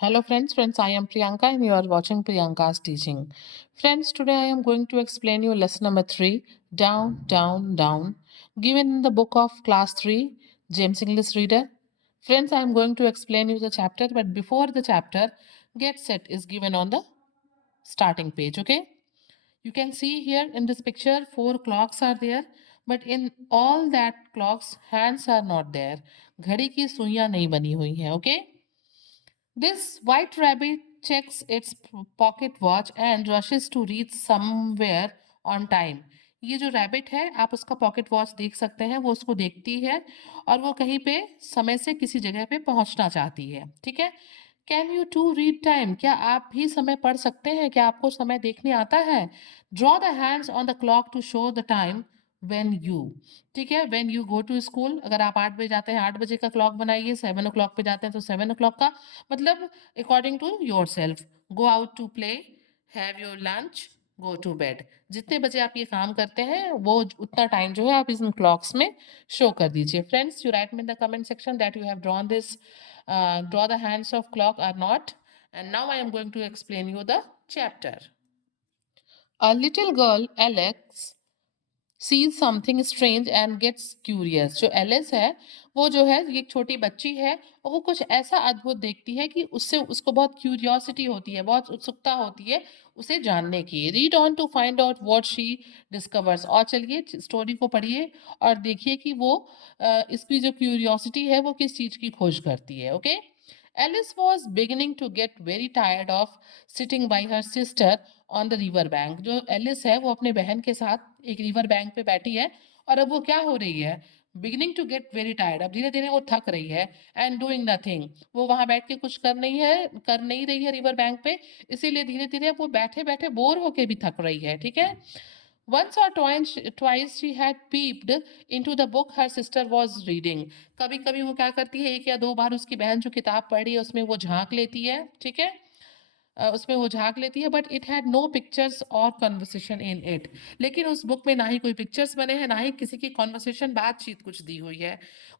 Hello friends, I am Priyanka and you are watching Priyanka's teaching. Friends, today I am going to explain you lesson number 3, Down, Down, Down, given in the book of class 3, James English Reader. Friends, I am going to explain you the chapter, but before the chapter, get set is given on the starting page, okay? You can see here in this picture, 4 clocks are there, but in all that clocks, hands are not there. घड़ी की सुइयां नहीं बनी हुई हैं, okay? This white rabbit checks its pocket watch and rushes to reach somewhere on time. ये जो rabbit है आप उसका पॉकेट वॉच देख सकते हैं, वो उसको देखती है और वो कहीं पे समय से किसी जगह पे पहुंचना चाहती है। ठीक है। Can you to read time? क्या आप भी समय पढ़ सकते हैं? क्या आपको समय देखने आता है? Draw the hands on the clock to show the time when you. ठीक है। When you go to school, अगर आप 8 बजे जाते हैं 8 बजे का क्लॉक बनाइए, 7 o'clock पे जाते हैं तो 7 o'clock का, मतलब according to yourself. Go out to play, have your lunch, go to bed. जितने बजे आप ये काम करते हैं वो उतना टाइम जो है आप इन क्लॉक्स में शो कर दीजिए। Friends, you right me in the comment section that you have drawn this, draw the hands of clock or not. And now I am going to explain you the chapter. A little girl, Alex, sees something strange and gets curious. जो Alice है वो जो है ये एक छोटी बच्ची है और वो कुछ ऐसा अद्भुत देखती है कि उससे उसको बहुत क्यूरियोसिटी होती है, बहुत उत्सुकता होती है उसे जानने की। Read on to find out what she discovers. और चलिए स्टोरी को पढ़िए और देखिए कि वो इसकी जो क्यूरियोसिटी है वो किस चीज की खोज करती है। Okay. Alice was beginning to get very tired of sitting by her sister on the river bank. जो एलिस है वो अपने बहन के साथ एक रिवर बैंक पे बैठी है और अब वो क्या हो रही है, beginning to get very tired. अब धीरे धीरे वो थक रही है एंड डूइंग नथिंग। वो वहां बैठ के कुछ कर नहीं रही है रिवर बैंक पे, इसीलिए धीरे धीरे वो बैठे बैठे बोर होके भी थक रही है। ठीक है। Once or twice she had peeped into the book her sister was reading. कभी कभी वो क्या करती है, एक या दो बार उसकी बहन जो किताब पढ़ रही है उसमें वो झांक लेती है। ठीक है। उसमें वो झांक लेती है, but it had no pictures और कन्वर्सेशन इन इट। लेकिन उस बुक में ना ही कोई पिक्चर्स बने हैं, ना ही किसी की कॉन्वर्सेशन बातचीत कुछ दी हुई है।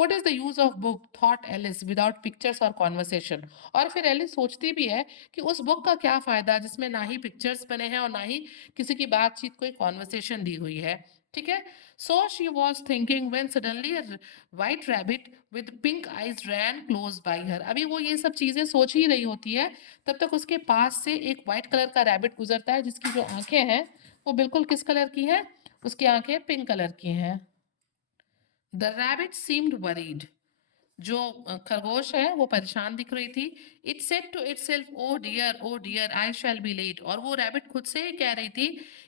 What is the use of book, thought Alice, without pictures और कॉन्वर्सेशन। और फिर एलिस सोचती भी है कि उस बुक का क्या फायदा जिसमें ना ही पिक्चर्स बने हैं और ना ही किसी की बातचीत, कोई कॉन्वर्सेशन दी हुई है। ठीक है। So she was thinking when suddenly white rabbit with pink eyes ran close by her. अभी वो ये सब चीजें सोच ही रही होती है, तब तक उसके पास से एक व्हाइट कलर का रैबिट गुजरता है जिसकी जो आंखें हैं वो बिल्कुल किस कलर की हैं, उसकी आंखें पिंक कलर की हैं। The rabbit seemed worried. जो खरगोश है वो परेशान दिख रही थी। It said to itself, oh dear I shall be late. और वो रैबिट खुद से ही कह रही थी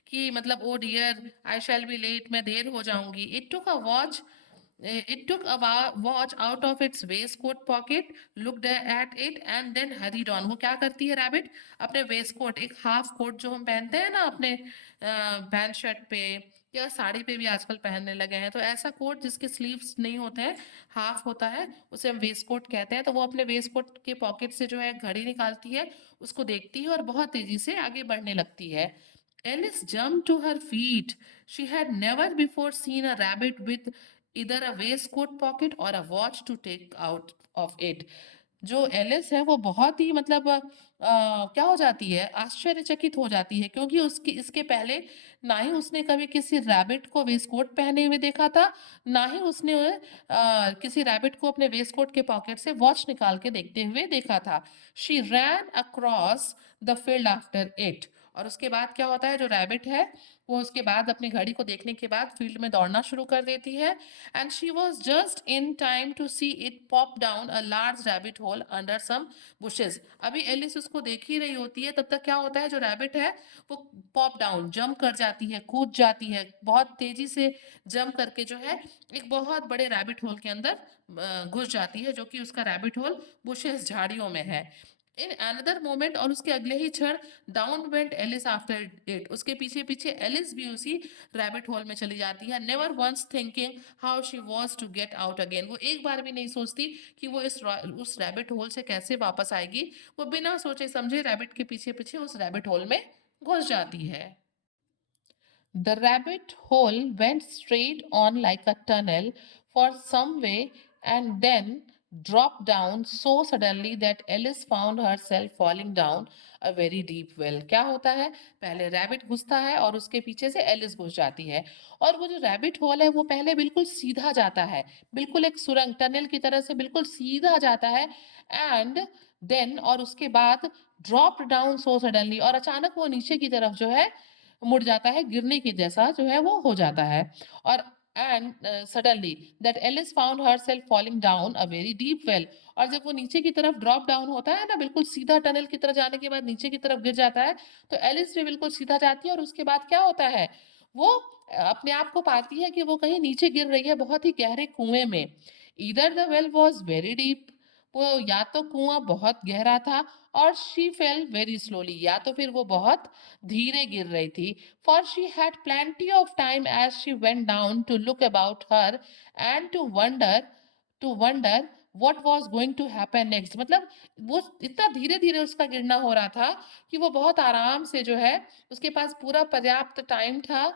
कि मतलब oh dear I shall be late, मैं देर हो जाऊंगी। It took a watch out of its waistcoat pocket, looked at it and then hurried on. वो क्या करती है रैबिट, अपने वेस्टकोट, एक हाफ कोट जो हम पहनते हैं ना अपने पैंट शर्ट पे या साड़ी पे भी आजकल पहनने लगे हैं, तो ऐसा कोट जिसके स्लीव्स नहीं होते हैं, हाफ होता है, उसे हम वेस्ट कोट कहते हैं। तो वो अपने वेस्ट कोट के पॉकेट से जो है घड़ी निकालती है, उसको देखती है और बहुत तेजी से आगे बढ़ने लगती है। Alice jumped to her feet. She had never before seen a rabbit with either a waistcoat pocket or a watch to take out of it. जो एलिस है वो बहुत ही मतलब क्या हो जाती है, आश्चर्यचकित हो जाती है, क्योंकि उसकी इसके पहले ना ही उसने कभी किसी रैबिट को वेस्टकोट पहने हुए देखा था, ना ही उसने किसी रैबिट को अपने वेस्टकोट के पॉकेट से वॉच निकाल के देखते हुए देखा था। She rain across the field after it. और उसके बाद क्या होता है, जो रैबिट है वो उसके बाद अपनी घड़ी को देखने के बाद फील्ड में दौड़ना शुरू कर देती है। And she was just in time to see it pop down a large rabbit hole under some bushes. अभी एलिस उसको देख ही रही होती है, तब तक क्या होता है, जो रैबिट है वो पॉप डाउन, जंप कर जाती है, कूद जाती है, बहुत तेजी से जंप करके जो है एक बहुत बड़े रैबिट होल के अंदर घुस जाती है, जो कि उसका रैबिट होल बुशेस, झाड़ियों में है। इन अनदर मोमेंट, और उसके अगले ही क्षण, down went Alice after it. उसके पीछे पीछे एलिस भी उसी रैबिट होल में चली जाती है। Never once thinking how she was to get out again. वो एक बार भी नहीं सोचती कि वो उस रैबिट होल से कैसे वापस आएगी। वो बिना सोचे समझे रैबिट के पीछे पीछे उस रैबिट होल में घुस जाती है। The rabbit hole went straight on like a tunnel for some way, and then dropped down so suddenly that Alice found herself falling down a very deep well. क्या होता है, पहले रैबिट घुसता है और उसके पीछे से एलिस घुस जाती है, और वो जो रैबिट होल है वो पहले बिल्कुल सीधा जाता है, बिल्कुल एक सुरंग टनल की तरह से बिल्कुल सीधा जाता है, एंड देन और उसके बाद ड्रॉप डाउन सो सडनली, और अचानक वो नीचे की तरफ जो है मुड़ जाता है, गिरने की जैसा जो है वो हो जाता है। और and suddenly that Alice found herself falling down a very deep well, और जब वो नीचे की तरफ ड्रॉप डाउन होता है ना, बिल्कुल सीधा टनल की तरफ जाने के बाद नीचे की तरफ गिर जाता है, तो एलिस भी बिल्कुल सीधा जाती है, और उसके बाद क्या होता है, वो अपने आप को पाती है कि वो कहीं नीचे गिर रही है, बहुत ही गहरे कुएं में। Either the well was very deep, वो या तो कुआं बहुत गहरा था, और शी फेल वेरी स्लोली, या तो फिर वो बहुत धीरे गिर रही थी। For she had plenty of time as she went down to look about her and to wonder what was going to happen next। मतलब वो इतना धीरे धीरे उसका गिरना हो रहा था कि वो बहुत आराम से जो है, उसके पास पूरा पर्याप्त टाइम था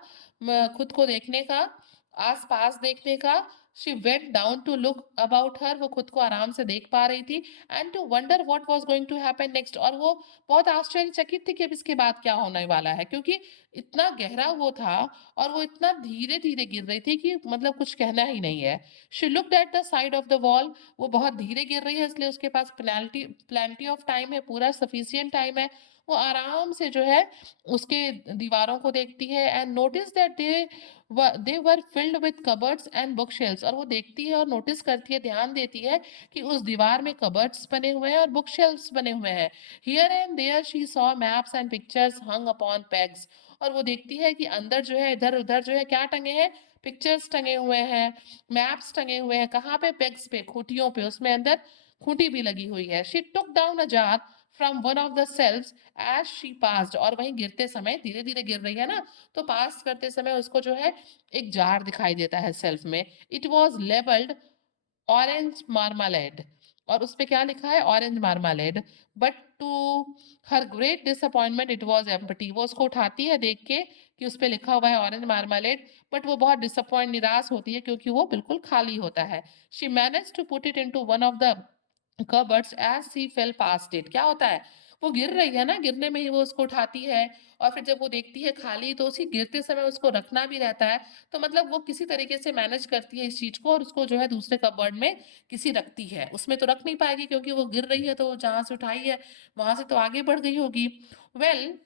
खुद को देखने का, आस पास देखने का। She went down to look about her, वो खुद को आराम से देख पा रही थी, and to wonder what was going to happen next, और वो बहुत आश्चर्यचकित थी कि अब इसके बाद क्या होने वाला है, क्योंकि इतना गहरा वो था और वो इतना धीरे धीरे गिर रही थी कि मतलब कुछ कहना ही नहीं है। She looked at the side of the wall, वो बहुत धीरे गिर रही है इसलिए उसके पास प्लेंटी ऑफ टाइम है, पूरा सफिशियंट टाइम है। वो आराम से जो है उसके दीवारों को देखती है, and notice that they were filled with cupboards and bookshelves, और वो देखती है और नोटिस करती है, ध्यान देती है कि उस दीवार में कबर्ड्स बने हुए हैं और बुक शेल्फ्स बने हुए हैं। Here and there she saw maps and pictures hung upon pegs, और वो देखती है कि अंदर जो है इधर उधर जो है क्या टंगे हैं, पिक्चर्स टंगे हुए हैं, मैप्स टंगे हुए हैं, कहाँ पे, पेग्स पे, खूंटियों पे, उसमें अंदर खूंटी भी लगी हुई है। She took down a jar from one of the shelves as she passed, और वहीं गिरते समय, धीरे धीरे गिर रही है ना, तो पास करते समय उसको जो है एक जार दिखाई देता है सेल्फ में। It was labelled orange marmalade, और उस पे क्या लिखा है, orange marmalade, but to her great disappointment it was empty. वो उसको उठाती है देख के कि उस पे लिखा हुआ है ऑरेंज मार्मालेड, बट वो बहुत डिसअपॉइंट, निराश होती है क्योंकि वो बिल्कुल खाली होता है। She manage to put it into one of the cupboards as she fell past it. क्या होता है, वो गिर रही है ना, गिरने में ही वो उसको उठाती है, और फिर जब वो देखती है खाली, तो उसी गिरते समय उसको रखना भी रहता है, तो मतलब वो किसी तरीके से मैनेज करती है इस चीज को, और उसको जो है दूसरे कबर्ड में किसी रखती है। उसमें तो रख नहीं पाएगी क्योंकि वो गिर रही है, तो जहां से उठाई है वहां से तो आगे बढ़ गई होगी। Well,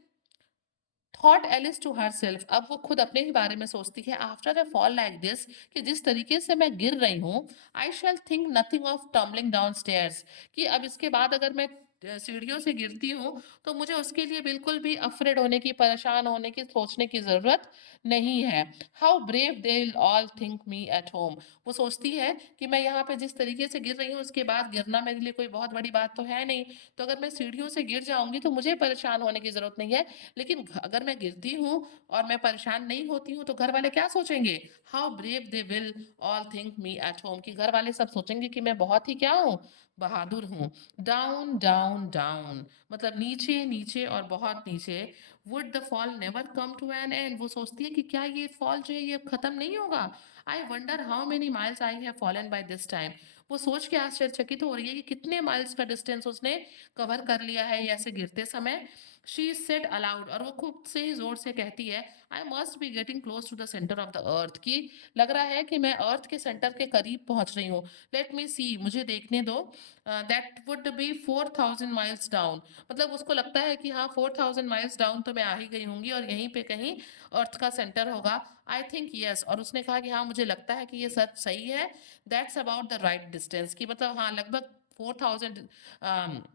thought Alice to herself, अब वो खुद अपने ही बारे में सोचती है, after a fall like this, कि जिस तरीके से मैं गिर रही हूँ, I shall think nothing of tumbling down stairs, कि अब इसके बाद अगर मैं सीढ़ियों से गिरती हूँ तो मुझे उसके लिए बिल्कुल भी अफ्रेड होने की, परेशान होने की, सोचने की जरूरत नहीं है। How brave they all think me at home, वो सोचती है कि मैं यहाँ पे जिस तरीके से गिर रही हूँ उसके बाद गिरना मेरे लिए कोई बहुत बड़ी बात तो है नहीं, तो अगर मैं सीढ़ियों से गिर जाऊंगी तो मुझे परेशान होने की जरूरत नहीं है, लेकिन अगर मैं गिरती हूँ और मैं परेशान नहीं होती हूँ तो घर वाले क्या सोचेंगे, how brave they will all think me at home, कि घर वाले सब सोचेंगे कि मैं बहुत ही क्या हूँ, बहादुर हूँ। डाउन डाउन डाउन, मतलब नीचे नीचे और बहुत नीचे। Would the fall never come to an end, वो सोचती है कि क्या ये फॉल जो है ये खत्म नहीं होगा। I wonder how many miles I have fallen by this time, वो सोच के आश्चर्यचकित हो रही है कि कितने माइल्स का डिस्टेंस उसने कवर कर लिया है ऐसे गिरते समय। शी सेड अलाउड, और वो खुद से ही जोर से कहती है, I must be getting close to the centre of the earth, की लग रहा है कि मैं अर्थ के सेंटर के करीब पहुंच रही हूँ। लेट मी सी, मुझे देखने दो। That would be 4000 miles down, मतलब उसको लगता है कि हाँ 4000 माइल्स डाउन तो मैं आ ही गई होंगी और यहीं पे कहीं अर्थ का सेंटर होगा। आई थिंक यस, और उसने कहा कि हाँ मुझे लगता है कि ये सच सही है। That's about the right distance, की मतलब हाँ लगभग 4000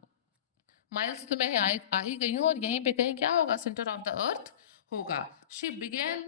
माइल्स तो मैं आ ही गई हूँ और यहीं पे कहीं क्या होगा, सेंटर ऑफ द अर्थ होगा। She began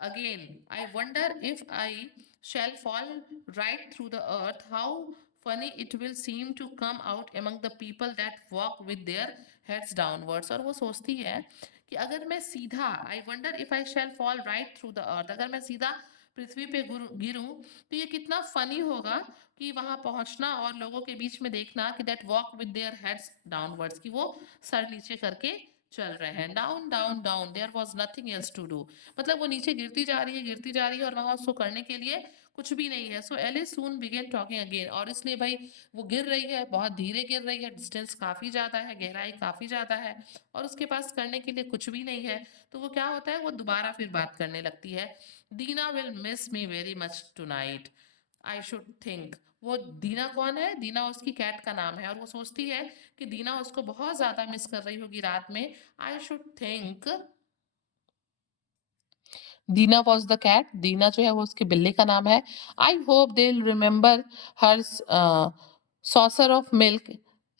again, I wonder if I shall fall right through the earth, how funny it will seem to come out among the people that walk with their heads downwards, और वो सोचती है कि अगर मैं सीधा, I wonder if I shall fall right through the earth, अगर मैं सीधा पृथ्वी पे गिरूं तो ये कितना फनी होगा कि वहां पहुंचना और लोगों के बीच में देखना कि that walk with their heads downwards, कि वो सर नीचे करके चल रहे हैं। Down down down, there was nothing else to do, मतलब वो नीचे गिरती जा रही है, गिरती जा रही है, और वहां उसको करने के लिए कुछ भी नहीं है। सो एलिस सून बिगेन टॉकिंग अगेन, और इसलिए भाई वो गिर रही है, बहुत धीरे गिर रही है, डिस्टेंस काफ़ी ज़्यादा है, गहराई काफ़ी ज़्यादा है, और उसके पास करने के लिए कुछ भी नहीं है। तो वो क्या होता है, वो दोबारा फिर बात करने लगती है। Dinah will miss me very much tonight, I should think. वो दीना कौन है? दीना उसकी कैट का नाम है, और वो सोचती है कि दीना उसको बहुत ज़्यादा मिस कर रही होगी रात में। I should think Dinah was the cat, Dinah जो है वो उसके बिल्ली का नाम है। I hope they remember her saucer of milk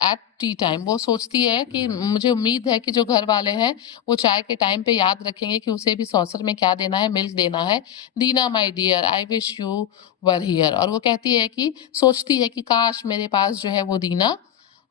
at tea time. वो सोचती है कि मुझे उम्मीद है कि जो घर वाले हैं वो चाय के टाइम पे याद रखेंगे कि उसे भी सॉसर में क्या देना है, मिल्क देना है। Dinah my dear I wish you were here, और वो कहती है कि सोचती है कि काश मेरे पास जो है वो दीना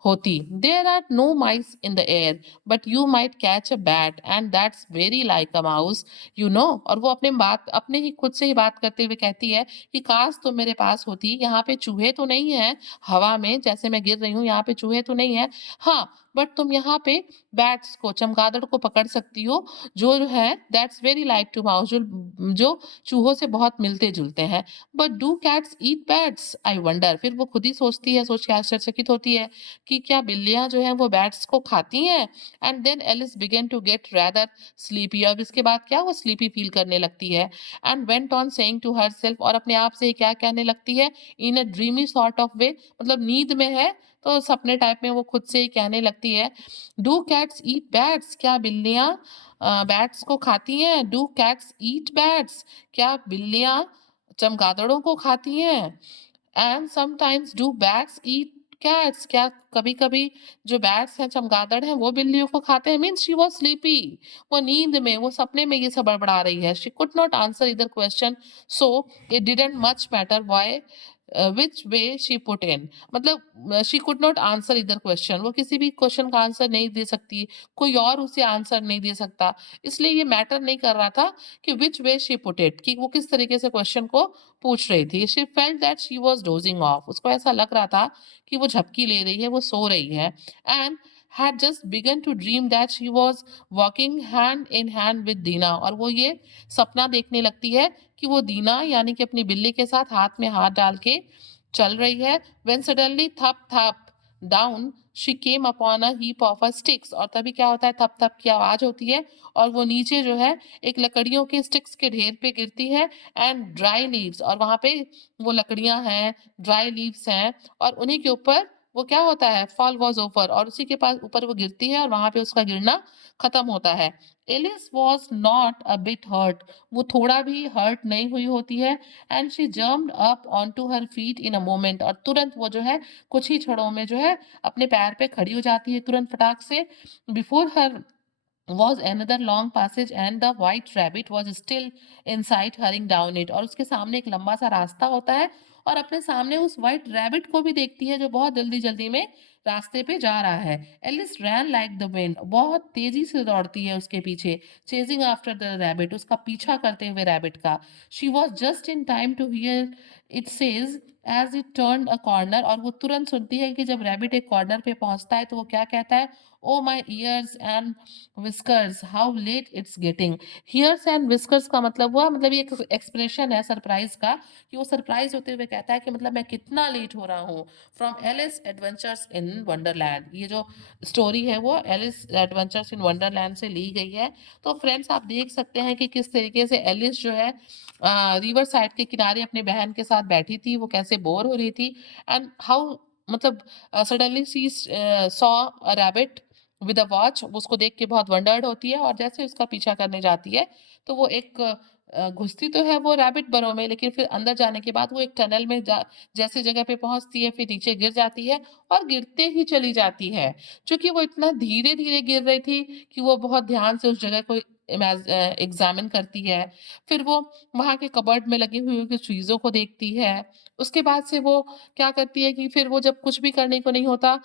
होती। There are no mice in the air but you might catch a bat and that's very like a mouse, you know. और वो अपने ही खुद से ही बात करते हुए कहती है कि काश तो मेरे पास होती, यहाँ पे चूहे तो नहीं है हवा में, जैसे मैं गिर रही हूँ यहाँ पे चूहे तो नहीं है, हाँ बट तुम यहाँ पे बैट्स को, चमगादड़ को पकड़ सकती हो, जो है that's very like to mouse, जो चूहों से बहुत मिलते जुलते हैं। But do cats eat bats I wonder, फिर वो खुद ही सोचती है, सोच के आश्चर्यचकित होती है कि क्या बिल्लियां जो हैं वो बैट्स को खाती हैं। And then Alice began to get rather sleepy, अब इसके बाद क्या वो स्लीपी फील करने लगती है। And went on saying to herself, और अपने आप से क्या कहने लगती है, in a dreamy sort of way, मतलब नींद में है तो सपने टाइप में वो खुद से ही कहने लगती है, डू कैट्स ईट बैट्स, क्या बिल्लियां बैट्स को खाती हैं? डू कैट्स ईट बैट्स, क्या बिल्लियां चमगादड़ों को खाती हैं? And sometimes do bats eat cats, क्या कभी कभी जो बैट्स हैं, चमगादड़ हैं, वो बिल्लियों को खाते हैं? मीन्स शी वॉज स्लीपी, वो नींद में, वो सपने में ये सब बड़बड़ा रही है। शी कुड नॉट आंसर इधर question, so it didn't much matter why which way she put in, मतलब शी कुड नॉट आंसर इधर क्वेश्चन, वो किसी भी क्वेश्चन का आंसर नहीं दे सकती, कोई और उसे आंसर नहीं दे सकता, इसलिए ये मैटर नहीं कर रहा था कि विच वे शी पुट इट, कि वो किस तरीके से क्वेश्चन को पूछ रही थी। She felt that she was dosing of, उसको ऐसा लग रहा था कि वो झपकी ले रही है, वो सो रही है। And had just begun to dream that she was walking hand in hand with दीना, और वो ये सपना देखने लगती है कि वो दीना यानी कि अपनी बिल्ली के साथ हाथ में हाथ डाल के चल रही है। when suddenly थप थप down she came upon a heap of a sticks, और तभी क्या होता है, थप थप की आवाज होती है और वो नीचे जो है एक लकड़ियों के स्टिक्स के ढेर पे गिरती है। एंड ड्राई लीव्स, और वहां पे वो लकड़ियां हैं, ड्राई लीव्स हैं, और उन्हीं के ऊपर वो क्या होता है, फॉल वॉज ओवर, और उसी के पास ऊपर वो गिरती है और वहां पे उसका गिरना खत्म होता है। Alice was not a bit hurt, वो थोड़ा भी हर्ट नहीं हुई होती है। And she jumped up on to her feet in a moment, और तुरंत वो जो है कुछ ही क्षणों में जो है अपने पैर पे खड़ी हो जाती है, तुरंत फटाक से। Before her was another long passage and the white rabbit was still inside hurrying down it, और उसके सामने एक लंबा सा रास्ता होता है, और अपने सामने उस व्हाइट रैबिट को भी देखती है जो बहुत जल्दी जल्दी में रास्ते पे जा रहा है। Alice ran like the wind, बहुत तेजी से दौड़ती है उसके पीछे, चेजिंग आफ्टर द रैबिट, उसका पीछा करते हुए रैबिट का। She was just in time to hear it says as it turn a corner, और वो तुरंत सुनती है कि जब रैबिट एक कॉर्नर पे पहुंचता है तो वो क्या कहता है, oh my ears and whiskers how late it's getting। hears and whiskers का मतलब हुआ, मतलब ये एक एक्सप्रेशन है सरप्राइज का, कि वो सरप्राइज होते हुए कहता है कि मतलब मैं कितना लेट हो रहा हूँ। From Alice adventures in Wonderland, ये जो स्टोरी है वो एलिस एडवेंचर्स इन वंडरलैंड से ली गई है। तो फ्रेंड्स आप देख सकते हैं कि किस तरीके से एलिस जो है रिवर साइड के किनारे अपनी बहन के साथ बैठी थी, वो कैसे बोर हो रही थी, एंड हाउ मतलब suddenly she saw a rabbit with a watch, उसको देख के बहुत वंडर्ड होती है, और जैसे उसका पीछा करने जाती है तो वो एक घुसती तो है वो रैबिट बरो में, लेकिन फिर अंदर जाने के बाद वो एक टनल में जैसे जगह पे पहुंचती है फिर नीचे गिर जाती है, और गिरते ही चली जाती है। क्योंकि वो इतना धीरे धीरे गिर रही थी कि वो बहुत ध्यान से उस जगह को एग्जामिन करती है। फिर वो वहां के कबर्ड में लगी हुई कुछ चीजों को देखती है। उसके बाद से वो क्या करती है कि फिर वो जब कुछ भी करने को नहीं होता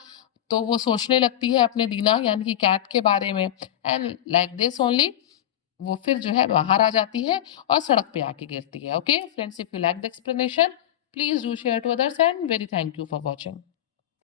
तो वो सोचने लगती है अपने दीना यानी कि कैट के बारे में। एंड लाइक दिस ओनली वो फिर जो है बाहर आ जाती है और सड़क पे आके गिरती है। Okay friends, if you like the explanation please do share to others and very thank you for watching.